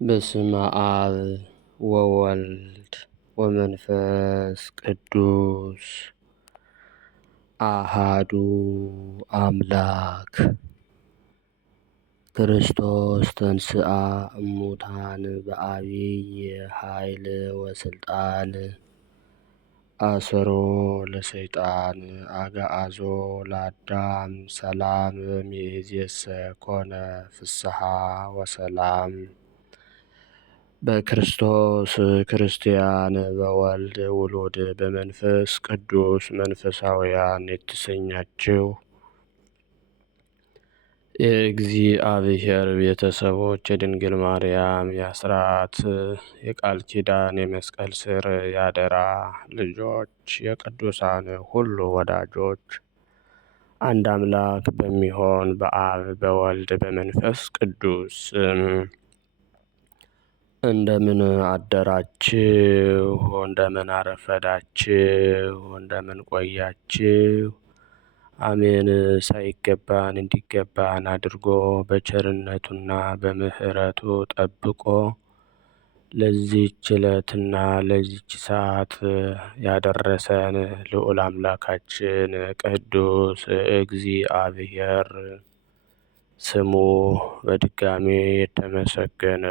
በስመ አብ ወወልድ ወመንፈስ ቅዱስ አሃዱ አምላክ። ክርስቶስ ተንሥአ እሙታን በዐቢይ ኃይል ወሥልጣን አሰሮ ለሰይጣን አግዓዞ ለአዳም ሰላም እምይእዜሰ ኮነ ፍስሐ ወሰላም። በክርስቶስ ክርስቲያን በወልድ ውሉድ በመንፈስ ቅዱስ መንፈሳውያን የተሰኛችሁ የእግዚአብሔር ቤተሰቦች የድንግል ማርያም የአስራት የቃል ኪዳን የመስቀል ስር ያደራ ልጆች የቅዱሳን ሁሉ ወዳጆች አንድ አምላክ በሚሆን በአብ በወልድ በመንፈስ ቅዱስ እንደምን አደራችሁ? እንደምን አረፈዳችሁ? እንደምን ቆያችሁ? አሜን። ሳይገባን እንዲገባን አድርጎ በቸርነቱና በምሕረቱ ጠብቆ ለዚህች ዕለትና ለዚህች ሰዓት ያደረሰን ልዑል አምላካችን ቅዱስ እግዚአብሔር ስሙ በድጋሜ የተመሰገነ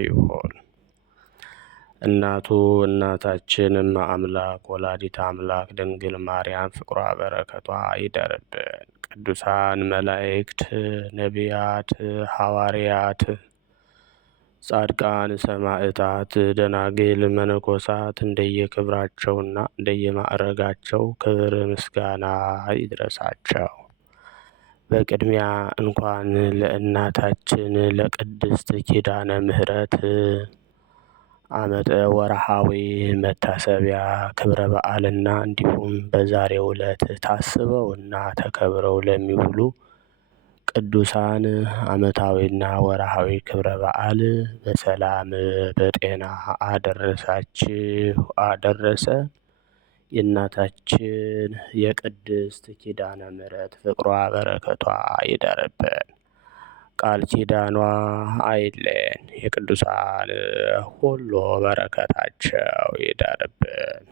ይሁን። እናታችን አምላክ ወላዲተ አምላክ ድንግል ማርያም ፍቅሯ በረከቷ ይደርብን። ቅዱሳን መላእክት፣ ነቢያት፣ ሐዋርያት፣ ጻድቃን፣ ሰማዕታት፣ ደናግል፣ መነኮሳት እንደየክብራቸውና እንደየማዕረጋቸው ክብር ምስጋና ይድረሳቸው። በቅድሚያ እንኳን ለእናታችን ለቅድስት ኪዳነ ምሕረት ዓመተ ወርሃዊ መታሰቢያ ክብረ በዓልና እንዲሁም በዛሬው ዕለት ታስበውና ተከብረው ለሚውሉ ቅዱሳን ዓመታዊና ወርሃዊ ክብረ በዓል በሰላም በጤና አደረሳችሁ አደረሰ። የእናታችን የቅድስት ኪዳነ ምሕረት ፍቅሯ በረከቷ ይደርብን፣ ቃል ኪዳኗ አይለየን። የቅዱሳን ሁሉ በረከታቸው ይደርብን።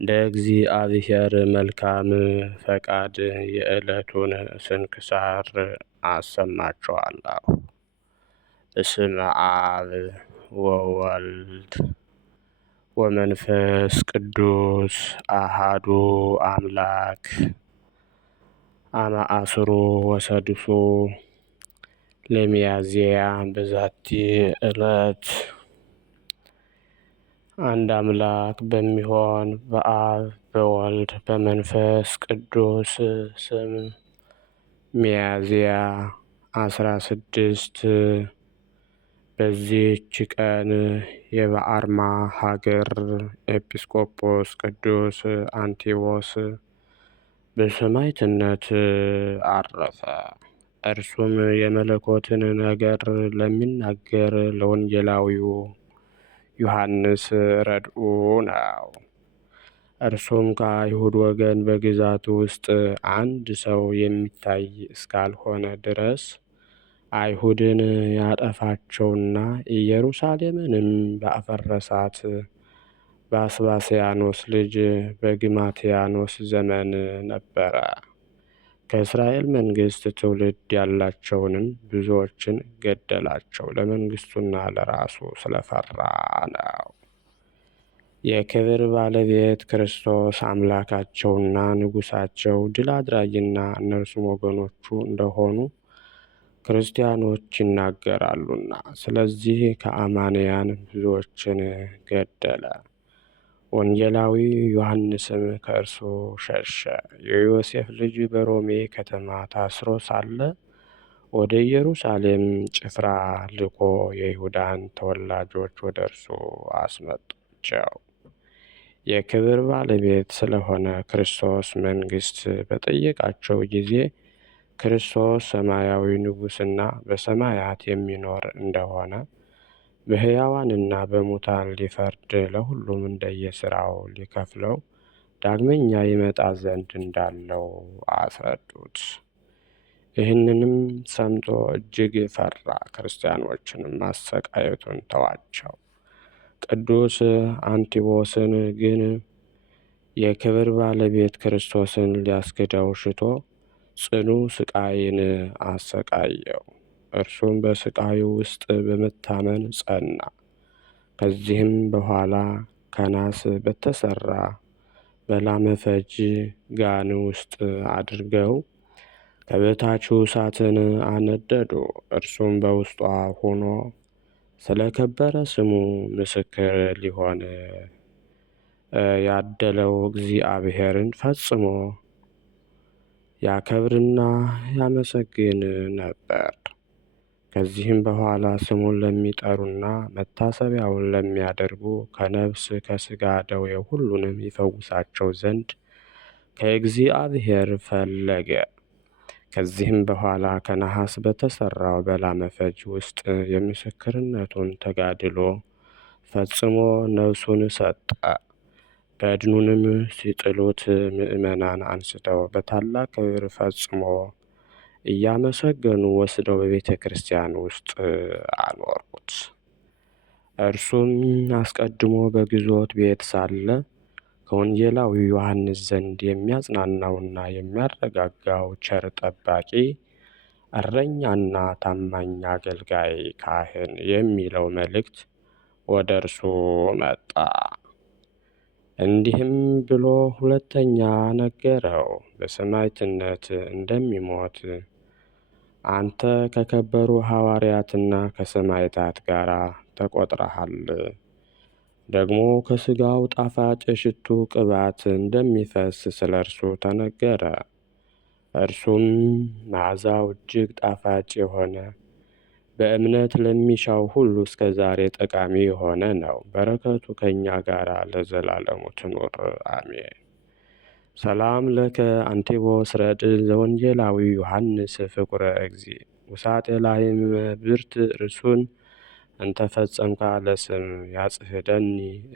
እንደ እግዚአብሔር መልካም ፈቃድ የዕለቱን ስንክሳር አሰማችኋለሁ። በስመ አብ ወወልድ ወመንፈስ ቅዱስ አሃዱ አምላክ። አመ ዐሥሩ ወሰዱሱ ለሚያዝያ በዛቲ ዕለት አንድ አምላክ በሚሆን በአብ በወልድ በመንፈስ ቅዱስ ስም ሚያዝያ 16 በዚህች ቀን የበአርማ ሀገር ኤጲስቆጶስ ቅዱስ አንቲዎስ በሰማዕትነት አረፈ። እርሱም የመለኮትን ነገር ለሚናገር ለወንጌላዊው ዮሐንስ ረድኡ ነው። እርሱም ከአይሁድ ወገን በግዛቱ ውስጥ አንድ ሰው የሚታይ እስካልሆነ ድረስ አይሁድን ያጠፋቸውና ኢየሩሳሌምንም ባፈረሳት በአስባስያኖስ ልጅ በግማትያኖስ ዘመን ነበረ። ከእስራኤል መንግሥት ትውልድ ያላቸውንም ብዙዎችን ገደላቸው፣ ለመንግሥቱና ለራሱ ስለፈራ ነው። የክብር ባለቤት ክርስቶስ አምላካቸውና ንጉሣቸው ድል አድራጊና እነርሱም ወገኖቹ እንደሆኑ ክርስቲያኖች ይናገራሉና፣ ስለዚህ ከአማንያን ብዙዎችን ገደለ። ወንጌላዊ ዮሐንስም ከእርሱ ሸሸ። የዮሴፍ ልጅ በሮሜ ከተማ ታስሮ ሳለ ወደ ኢየሩሳሌም ጭፍራ ልኮ የይሁዳን ተወላጆች ወደ እርሱ አስመጣቸው። የክብር ባለቤት ስለሆነ ክርስቶስ መንግሥት በጠየቃቸው ጊዜ ክርስቶስ ሰማያዊ ንጉሥና በሰማያት የሚኖር እንደሆነ በሕያዋንና በሙታን ሊፈርድ ለሁሉም እንደየሥራው ሊከፍለው ዳግመኛ ይመጣ ዘንድ እንዳለው አስረዱት። ይህንንም ሰምቶ እጅግ ፈራ። ክርስቲያኖችንም ማሰቃየቱን ተዋቸው። ቅዱስ አንቲቦስን ግን የክብር ባለቤት ክርስቶስን ሊያስክደው ሽቶ ጽኑ ስቃይን አሰቃየው። እርሱም በስቃዩ ውስጥ በመታመን ጸና። ከዚህም በኋላ ከናስ በተሰራ በላመ ፈጅ ጋን ውስጥ አድርገው ከበታቹ እሳትን አነደዱ። እርሱም በውስጧ ሆኖ ስለ ከበረ ስሙ ምስክር ሊሆን ያደለው እግዚአብሔርን ፈጽሞ ያከብርና ያመሰግን ነበር። ከዚህም በኋላ ስሙን ለሚጠሩና መታሰቢያውን ለሚያደርጉ ከነፍስ ከሥጋ ደዌ ሁሉንም ይፈውሳቸው ዘንድ ከእግዚአብሔር ፈለገ። ከዚህም በኋላ ከነሐስ በተሰራው በላመ ፈጅ ውስጥ የምስክርነቱን ተጋድሎ ፈጽሞ ነፍሱን ሰጠ። በድኑንም ሲጥሉት ምዕመናን አንስተው በታላቅ ክብር ፈጽሞ እያመሰገኑ ወስደው በቤተ ክርስቲያን ውስጥ አኖሩት። እርሱም አስቀድሞ በግዞት ቤት ሳለ ከወንጌላዊ ዮሐንስ ዘንድ የሚያጽናናውና የሚያረጋጋው ቸር ጠባቂ፣ እረኛና ታማኝ አገልጋይ ካህን የሚለው መልእክት ወደ እርሱ መጣ። እንዲህም ብሎ ሁለተኛ ነገረው። በሰማዕትነት እንደሚሞት አንተ ከከበሩ ሐዋርያትና ከሰማዕታት ጋር ተቆጥረሃል። ደግሞ ከሥጋው ጣፋጭ የሽቱ ቅባት እንደሚፈስ ስለ እርሱ ተነገረ። እርሱም መዓዛው እጅግ ጣፋጭ የሆነ በእምነት ለሚሻው ሁሉ እስከ ዛሬ ጠቃሚ የሆነ ነው። በረከቱ ከእኛ ጋር ለዘላለሙ ትኑር አሜን። ሰላም ለከ አንቲቦስ ረድ ዘወንጌላዊ ዮሐንስ ፍቁረ እግዚእ ውሳጤ ላይም ብርት ርሱን እንተፈጸምካ ለስም ያጽህደኒ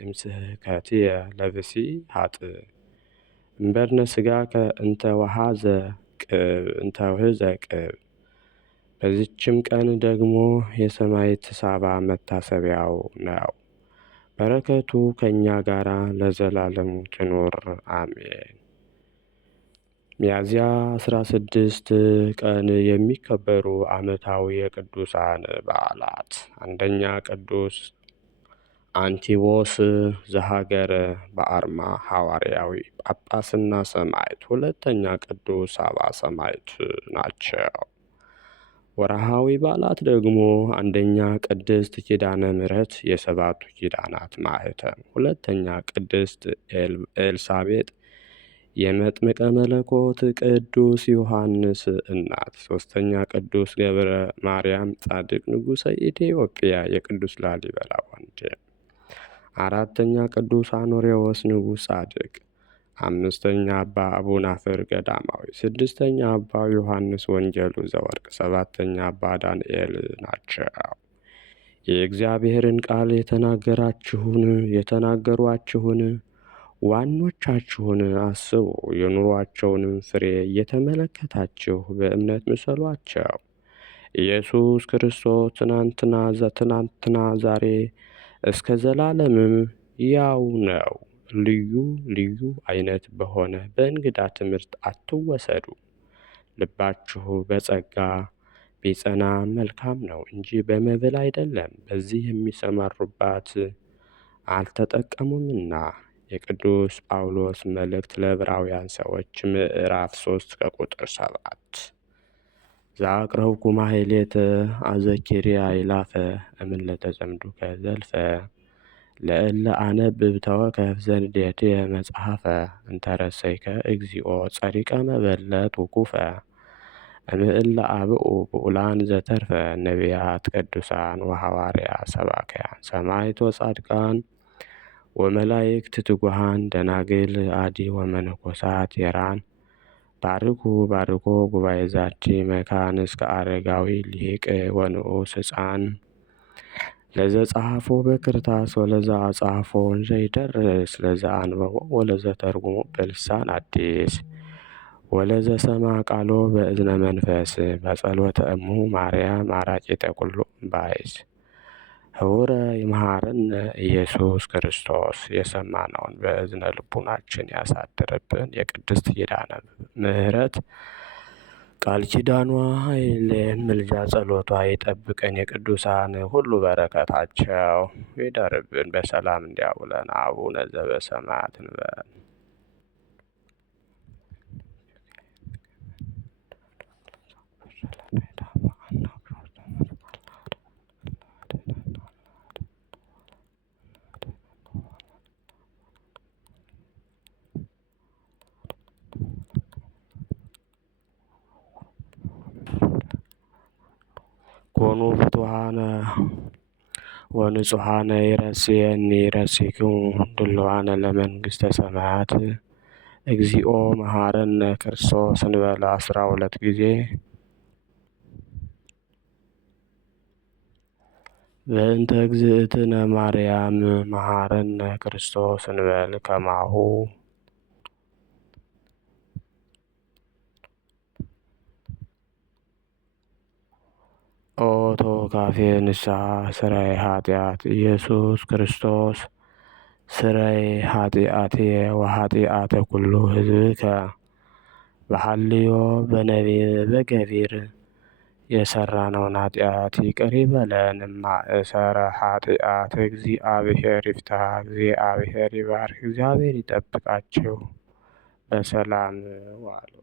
እምስሕከትየ ለብሲ ሀጥ እምበድነ ሥጋከ እንተውህዘ ቅብ። በዚችም ቀን ደግሞ የሰማዕት ሳባ መታሰቢያው ነው። በረከቱ ከእኛ ጋር ለዘላለሙ ትኑር አሜን። ሚያዝያ 16 ቀን የሚከበሩ ዓመታዊ የቅዱሳን በዓላት፣ አንደኛ ቅዱስ አንቲቦስ ዘሀገረ በአርማ ሐዋርያዊ ጳጳስና ሰማዕት፣ ሁለተኛ ቅዱስ ሳባ ሰማዕት ናቸው። ወርሃዊ በዓላት ደግሞ አንደኛ ቅድስት ኪዳነ ምሕረት የሰባቱ ኪዳናት ማኅተም፣ ሁለተኛ ቅድስት ኤልሳቤጥ የመጥምቀ መለኮት ቅዱስ ዮሐንስ እናት፣ ሶስተኛ ቅዱስ ገብረ ማርያም ጻድቅ ንጉሠ ኢትዮጵያ የቅዱስ ላሊበላ ወንድም፣ አራተኛ ቅዱስ አኖሬዎስ ንጉሥ ጻድቅ፣ አምስተኛ አባ አቡናፍር ገዳማዊ፣ ስድስተኛ አባ ዮሐንስ ወንጌሉ ዘወርቅ፣ ሰባተኛ አባ ዳንኤል ናቸው። የእግዚአብሔርን ቃል የተናገሯችሁን ዋኖቻችሁን አስቡ። የኑሯቸውንም ፍሬ እየተመለከታችሁ በእምነት ምሰሏቸው። ኢየሱስ ክርስቶስ ትናንትና ዛሬ እስከ ዘላለምም ያው ነው። ልዩ ልዩ አይነት በሆነ በእንግዳ ትምህርት አትወሰዱ። ልባችሁ በጸጋ ቢጸና መልካም ነው እንጂ በመብል አይደለም፣ በዚህ የሚሰማሩባት አልተጠቀሙምና። የቅዱስ ጳውሎስ መልእክት ለዕብራውያን ሰዎች ምዕራፍ 3 ከቁጥር 7 ዘአቅረብኩ ማሕሌተ አዘኪርያ ይላፈ እምለተ ዘምዱከ ዘልፈ ለእለ አነብብ ተወከፍ ዘንዴትየ መጽሐፈ እንተረሰይከ እግዚኦ ጸሪቀ መበለት ውኩፈ እምእለ አብኡ ብኡላን ዘተርፈ ነቢያት ቅዱሳን ወሐዋርያ ሰባክያን ሰማዕት ወጻድቃን ወመላእክት ትጉሃን ደናግል አዲ ወመነኮሳት የራን ባርኩ ባርኮ ጉባኤ ዛቲ መካን እስከ አረጋዊ ሊቅ ወንዑስ ሕፃን ለዘ ጸሐፎ በክርታስ ወለዛ አጻፎ እንዘ ይደርስ ለዘ አንበቦ ወለዘ ተርጉሞ በልሳን አዲስ ወለዘ ሰማ ቃሎ በእዝነ መንፈስ በጸሎተ እሙ ማርያም አራቂተ ኩሉ እምባይስ ህውረ ይምሃረነ ኢየሱስ ክርስቶስ። የሰማነውን በእዝነ ልቡናችን ያሳድርብን። የቅድስት ኪዳነ ምሕረት ቃል ኪዳኗ ኃይሌን ምልጃ ጸሎቷ ይጠብቀን። የቅዱሳን ሁሉ በረከታቸው ይደርብን። በሰላም እንዲያውለን። አቡነ ዘበሰማያት እንበል። ኮኑ ፍቱሃነ ወንጹሃነ ይረስየኒ ይረሲክሙ ድልዋነ ለመንግሥተ ሰማያት እግዚኦ መሐረነ ክርስቶስ እንበለ 12 ጊዜ። በእንተ እግዝእትነ ማርያም መሐረነ ክርስቶስ እንበል ከማሁ። ኦ ተወካፌ ንስሐ ስራይ ኃጢአት ኢየሱስ ክርስቶስ ስራይ ኃጢአቴ ወኃጢአተ ኩሉ ሕዝብከ በሐልዮ በነቢብ በገቢር የሰራነውን ኃጢአት ይቅር ይበለን። ማእሰረ ኃጢአት እግዚአብሔር ይፍታ። እግዚአብሔር ይባርክ። እግዚአብሔር ይጠብቃችሁ። በሰላም ዋሉ።